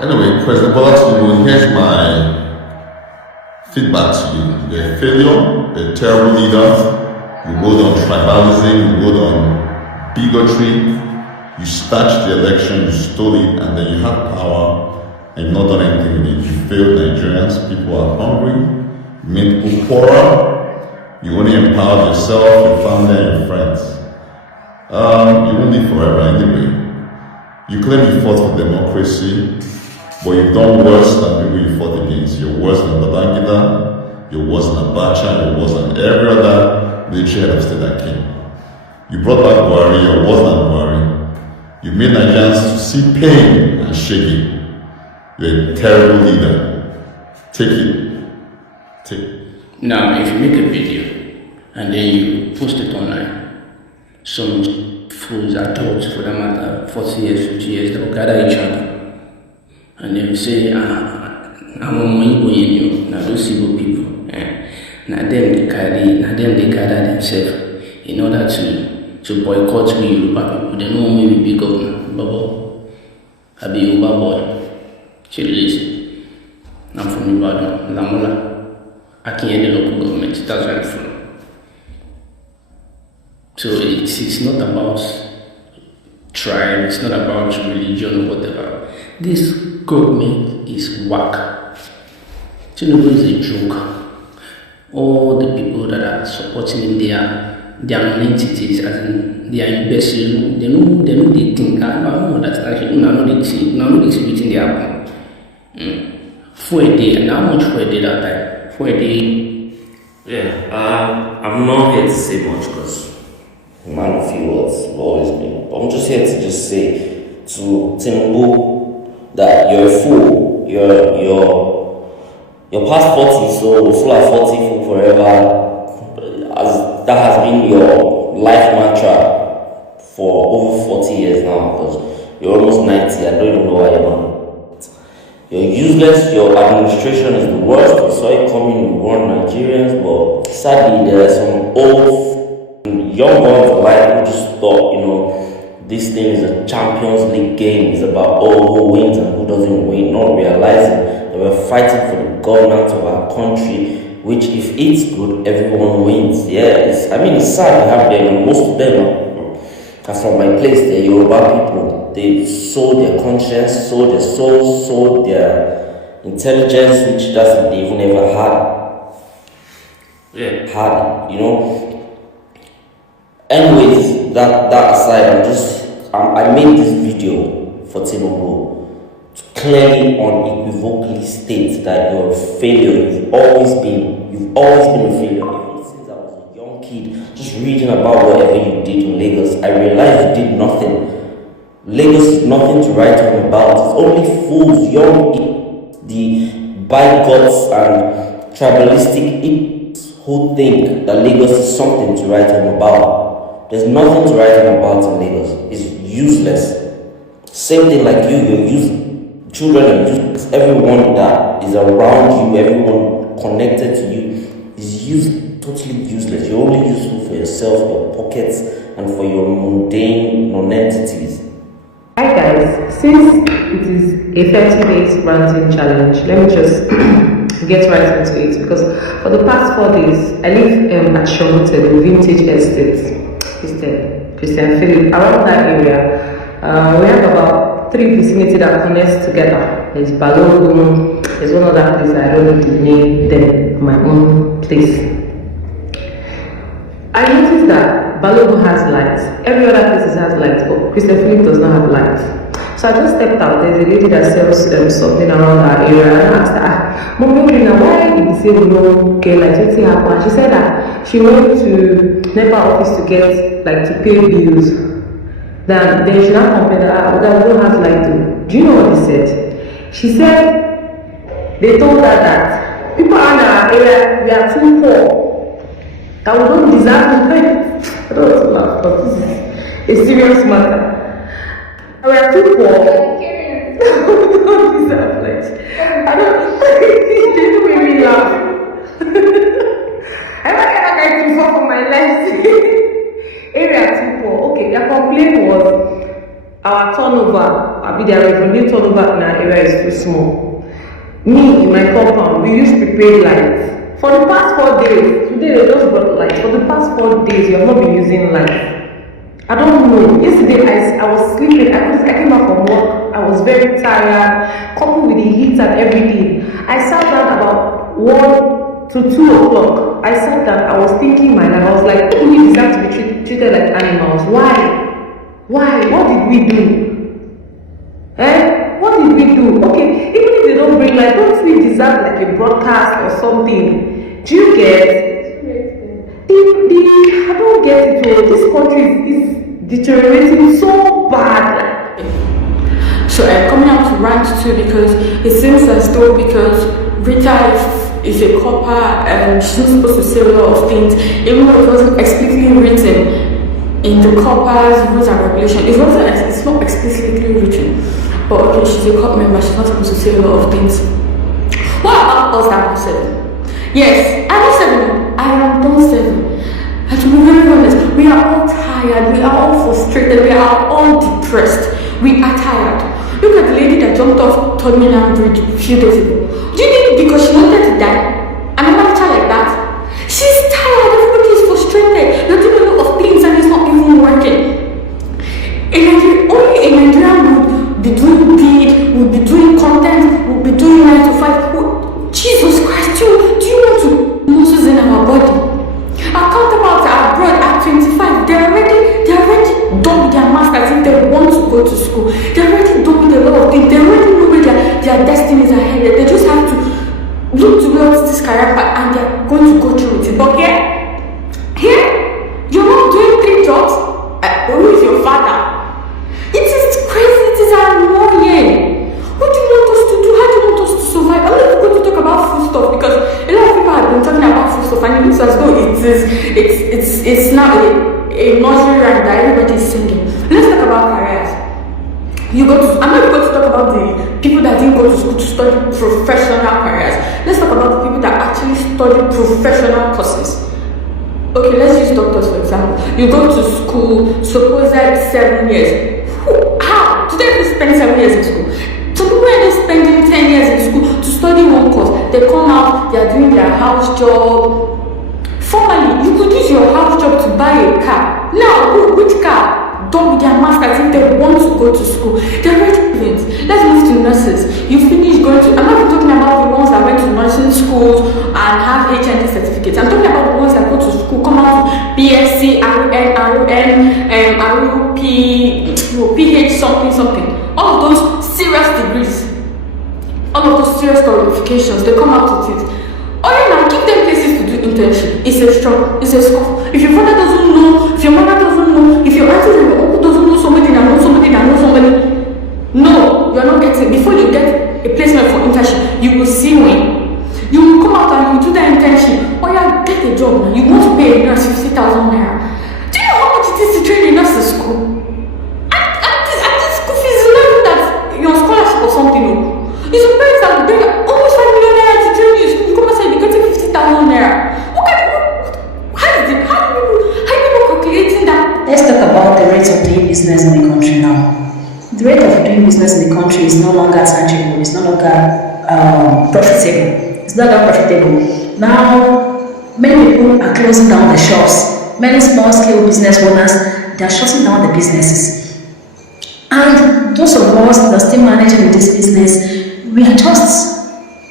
Anyway, President Bola Tinubu, here's my feedback to you. You're a failure, you're a terrible leader. You rode on tribalism, you rode on bigotry, you starched the election, you stole it, and then you had power and you've not done anything with it. You failed Nigerians, people are hungry, you made people poorer, you only empowered yourself, your family, and your friends. You won't live forever anyway. You claim you fought for democracy, but you've done worse than people you fought against. You're worse than Babangida, you're worse than Abacha, you're worse than every other military head of state that came. You brought back Buhari, you're worse than Buhari. You made Nigerians to see pain and shaking. You're a terrible leader. Take it. Take it. Now, if you make a video and then you post it online, some fools, adults for that matter, 40 years, 50 years, they will gather each other. And they will say, I'm on my Igbo, now those Igbo people. Now them they gather themselves in order to boycott we Yoruba people. They know me be governor, Babo. I be Yoruba boy. Listen. I'm from Ibadan, Lamola. I can't hear the local government, that's where I'm from. So it's not about tribe, it's not about religion or whatever. This government is whack. Tinubu is a joke. All the people that are supporting him, they are non-entities, as in they are imbeciles. They know they think. I know that's actually no they see within their account. For a day, and how much for a day that time? For a day. Yeah, I'm not here to say much because a man of few words will always be. But I'm just here to just say to Tinubu that you're a fool. You're past 40, so we're full at 40 fool forever. As that has been your life mantra for over 40 years now, because you're almost 90. I don't even know why you're not. You're useless. Your administration is the worst. We saw it coming. We warned Nigerians, but sadly there are some old young ones alike who just thought, this thing is a Champions League game. It's about who wins and who doesn't win, not realizing that we're fighting for the governance of our country, which if it's good, everyone wins. Yeah, it's sad to have them, and most of them are from my place. They're Yoruba people. They sold their conscience, sold their soul, sold their intelligence, which they even ever had. Anyways, that aside, I made this video for Tinubu to clearly, unequivocally state that you're a failure. You've always been a failure. Even since I was a young kid, just reading about whatever you did in Lagos, I realized you did nothing. Lagos is nothing to write home about. It's only fools, the bigots and tribalistic idiots who think that Lagos is something to write home about. There's nothing to write home about in Lagos. It's useless. Same thing like you're children are useless. Everyone that is around you, everyone connected to you is totally useless. You're only useful for yourself, your pockets, and for your mundane non-entities. Hi guys, since it is a 30 days ranting challenge, let me just get right into it, because for the past 4 days I live at Shomote, the vintage estate, Christian Philip. Around that area, we have about 3 vicinities that connect together. There's Balogun, there's one other place, I don't know the name, then my own place. I noticed that Balogun has lights. Every other place has lights, but Christian Philip does not have lights. So I just stepped out. There's a lady that sells something around that area, and I asked her, Mommy, why did you say we don't get lights? What's happened? She said that she went to NEPA office to get to pay bills. Then she now complained that we don't have light. Do you know what they said? She said they told her that people around our area, we are too poor, that we don't deserve to pay. I don't want to laugh, but this is a serious matter. We are too poor. We don't deserve light. I don't. You don't make me laugh. I never get that guy to fall for my life. Area too poor. Okay, their complaint was our turnover, their revenue turnover in our area is too small. Me, in my compound, we use prepaid lights. For the past 4 days, today they just brought lights. For the past 4 days, we have not been using lights. I don't know. Yesterday, I was sleeping. I came back from work. I was very tired, coupled with the heat and everything. I sat down about 1 to 2 o'clock. I sat down. I was thinking my life. I was like, why do we deserve to be treated like animals? Why? Why? What did we do? What did we do? Okay, even if they don't bring light, don't we deserve like a broadcast or something? Do you get? I don't get it. This country is deteriorating so bad. So I'm coming out to rant too because it seems as though because Rita is a copper, she's not supposed to say a lot of things, even though it wasn't explicitly written in the copper's rules and regulations. It's not explicitly written, but okay, she's a cop member, she's not supposed to say a lot of things. What about us that are 7? Yes, I'm not 7. I am done 7. And to be very honest, we are all tired, we are all frustrated, we are all depressed, we are tired. Look at the lady that jumped off Terminal Bridge a few days ago. Do you think because she wanted to die? I'm not child like that. She's tired, everybody is frustrated, you're doing a lot of things and it's not even working. Only a Nigerian would be doing deed, would be doing content, would be doing 9 to 5. Jesus Christ, do you want to muscles in our body? Our counterparts are abroad at 25. They're already done with their masters if they want to go to school. They're already done with a lot of things. They already know where their destinies are headed. They just have to look towards this career path and they're going to go through with it. But here, you're not doing 3 jobs. Who is your father? It is crazy. It is annoying. What do you want us to do? How do you want us to survive? I'm not going to talk about food stuff because a lot of people have been talking about food stuff and it looks as though it's now a nursery rhyme that everybody is singing. Let's talk about careers. I'm not going to talk about the people that didn't go to school to study professional careers. Let's talk about the people that actually study professional courses. Okay, let's use doctors for example. You go to school, suppose that 7 years. How? Do they even spend 7 years in school? Some people end up spending 10 years in school to study one course. They come out, they are doing their house job. Formerly, you could use your house job to buy a car. Now, which car? Done with their masters if they want to go to school. They're ready. Let's move to nurses. You finish going to, I'm not even talking about the ones that went to nursing schools and have HND certificates. I'm talking about the ones that go to school, come out with BSc, RUP, PH, something. All of those serious degrees, all of those serious qualifications, they come out with it. Oh yeah, now give them places to do internship. It's a struggle, it's a scuffle. If your father doesn't know, if your mother doesn't know, if your auntie and your uncle doesn't know somebody that knows somebody that knows somebody, no, you are not getting. Before you get a placement for internship, you will see when. You will come out and you do that internship. Oh yeah, get a job now. You want to pay a nurse 50,000 naira. Do you know how much it is to train a nurse in school? And this school fees is not even that your scholarship or something. No. It's your parents that will bring almost 5 million naira to train you in school. You come and say you're getting 50,000 naira. How are people calculating that? Let's talk about the rate of doing business in the country now. The rate of doing business in the country is no longer tangible, it's no longer profitable. It's not that profitable. Now, many people are closing down the shops. Many small-scale business owners, they are shutting down the businesses. And those of us that are still managing this business, we are just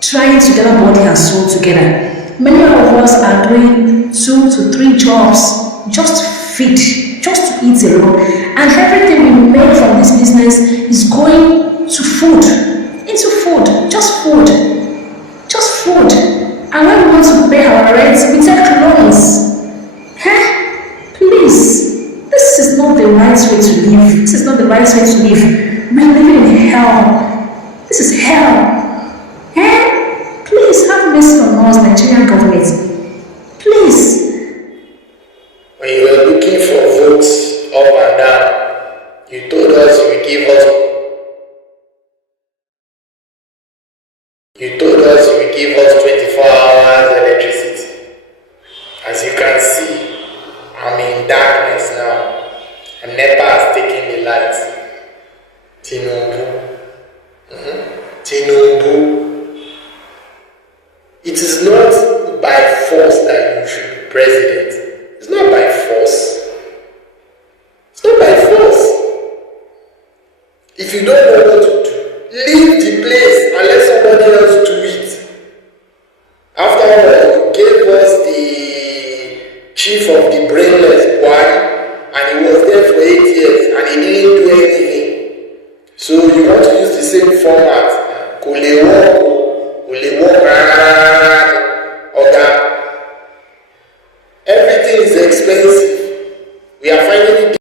trying to gather body and soul together. Many of us are doing 2 to 3 jobs just to feed, just to eat alone. And everything we make from this business is going to food, into food, just food. And when we want to pay our rents, we take loans. Please, this is not the right way to live. This is not the right way to live. We're living in hell. This is hell. Please have mercy on us, Nigerian government. Please. When you were looking for votes up and down, you told us you would give us 24 hours electricity. As you can see, I'm in darkness now, and NEPA has taken the light. Tinubu. Tinubu. It is not by force that you should be president. It's not by force. It's not by force. If you don't know what to do, leave the place and let somebody else do it. After all, you gave us the chief of the brainless one, and he was there for 8 years and he didn't do anything. So you want to use the same format. Kò lè work.